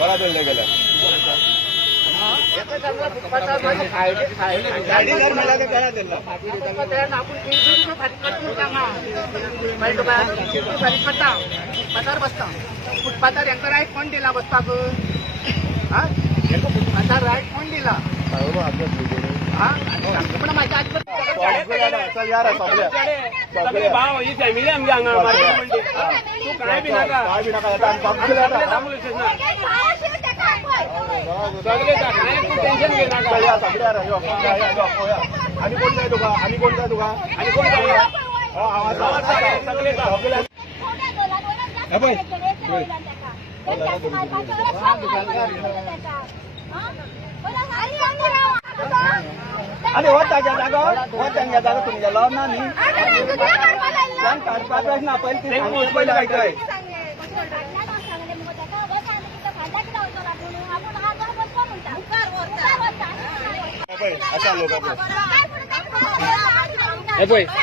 बड़ा दिल गेला बसता फुटपाथार यांका रायट कोण दिला बसपाक फुटपाथार रायट कोण दिला पण माझ्या सगळे भाव ही फॅमिली आमची हांगा तू काय बी नाका सगळे काय तू टेन्शन घे नाका आणि कोण जाय तुका आणि कोण जाय तुका आणि कोण जाय सगळे अरे हो ताज्या जागा हो त्यांच्या जागा तुमच्या लाव ना मी काढपाच ना पहिले काय काय अच्छा लोक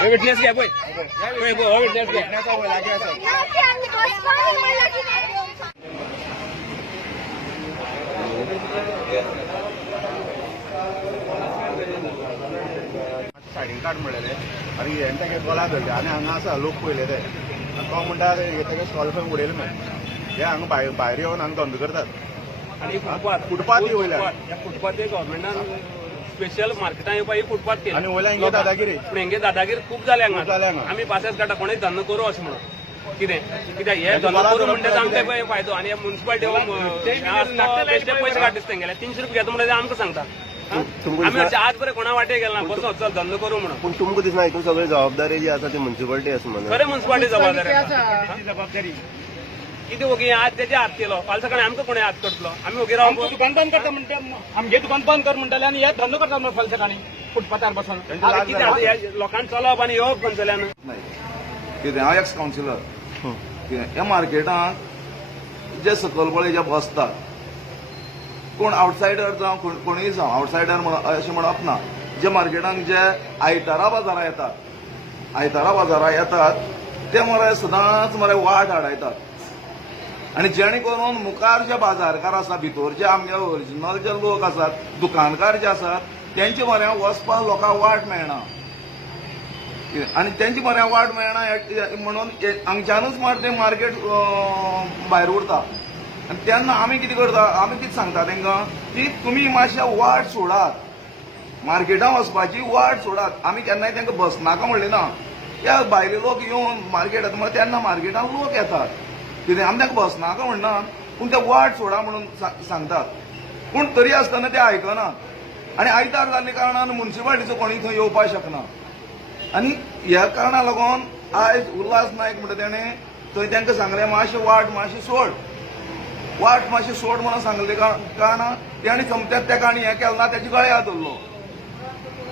विटनेस घ्या विटनेस सायडीन काड म्हणलेले अरे हे ताका गोला धरले आनी हांगा आसा लोक पळयले ते तो म्हणटा ताका स्टॉल खंय उडयले न्हय हे हांगा भायर येवन हांगा धंदो करतात आनी फुटपाथ वयल्यान फुटपाथ गव्हर्मेंटान स्पेशल मार्केटान येवपाक एक फुटपाथ केला आनी वयल्यान हेंगे दादागिरी पूण हेंगे दादागिरी खूब जाले हांगा आमी पासेस काडटा कोणूय धंदो करूं अशें म्हणून कित्याक हे धंदो करूं म्हणटा आमकां पळय फायदो आनी म्युन्सिपाल्टी बेश्टे पयशे काडटा तेंगेले 300 रुपया घेता म्हणटा आमकां सांगता आम्ही आज बरे कोणा वाटे गेला ना बसो चल धंदो करू म्हणून पण तुमकां दिसना हितून सगळी जबाबदारी जी आसा ती म्युन्सिपाल्टी आसा म्हणून खरें म्युन्सिपाल्टी जबाबदारी कितें ओगी आज तेजे हात केलो फाल्यां सकाळीं आमकां कोणें हात करतलो आमी ओगी रावप दुकान बंद करता म्हणटा आमगे दुकान बंद कर म्हणटाले आनी हे धंदो करता म्हणून फाल्यां सकाळीं फुटपाथार बसून कितें लोकांनी चलप आनी येवप खंयच्याल्यान कितें हांव एक्स कावन्सिलर ह्या मार्केटांत जे सकलपळे जे बसतात कोण आउटसायडर जावं कोणीय जावं आउटसायडर अशें म्हणप ना जे मार्केटांत जे आयतारा बाजारां येतात ते मरे सदांच मरे वाट हाडयतात आनी जेणे करून मुखार जे बाजारकार आसा भितर जे आमगे ओरिजिनल जे लोक आसात दुकानकार जे आसात तेंचे म्हऱ्या वचपाक लोकांक वाट मेळना आनी तेंचे म्हऱ्या वाट मेळना म्हणून हांगच्यानूच मात तें मार्केट भायर उरता आनी तेन्ना आमी कितें करता आमी कितें सांगता तांकां की तुमी मातशें वाट सोडात मार्केटांत वचपाची वाट सोडात आमी केन्नाय तांकां बसनाका म्हणलें ना त्या भायले लोक येवन मार्केट येता म्हळ्यार तेन्ना मार्केटांत लोक येतात कितें आमी तांकां बसनाका म्हणना पूण ते वाट सोडा म्हणून सांगतात पूण तरी आसतना ते आयकनात आनी आयतार जाल्ले कारणान म्युन्सिपाल्टीचो कोणूय थंय येवपाक शकना आनी ह्या कारणाक लागून आयज उल्हास नायक म्हणटा तेणें थंय तांकां सांगलें मातशें वाट मातशी सोड म्हणून सांगले कारणान तेणी समत्यात तेका आनी हें केलें ना तेजे गळ्यार धरलो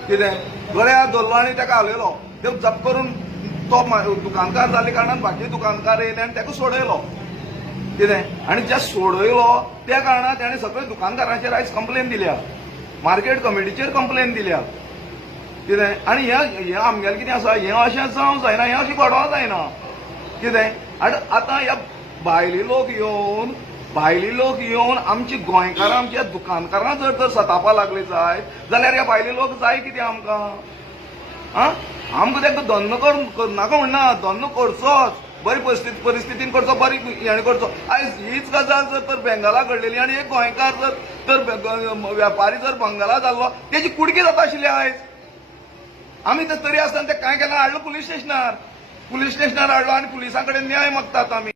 कितें गळ्यार धरलो आनी तेका हालयलो ते जप करून तो दुकानकार जाल्ले कारणान बाकी दुकानकार येयले आनी तेका सोडयलो कितें आनी जे सोडयलो त्या कारणान तेणें सगळ्या दुकानकारांचेर आयज कंप्लेन दिल्या मार्केट कमिटीचेर कंप्लेन दिल्या कितें आनी हें आमगेलें कितें आसा हें अशें जावंक जायना हें अशें घडोवंक जायना कितें आनी आतां ह्या भायले लोक येवन आमची गोंयकारां आमच्या दुकानकारां जर सतावपाक लागले जाल्यार ह्या भायले लोक जाय कितें आमकां आमकां तांकां धंदो करनाका म्हणना धंदो करचोच बरी परिस्थितीन करचो बरी हें करचो आयज हीच गजाल जर तर बेंगाला घडलेली आनी एक गोंयकार जर वेपारी जर बंगाला जाल्लो तेजी कुडकी जाता आशिल्ली आयज आमी तरी आसतना ते कांय केन्ना हाडलो पुलीस स्टेशनार हाडलो आनी पुलिसां कडेन न्याय मागतात आमी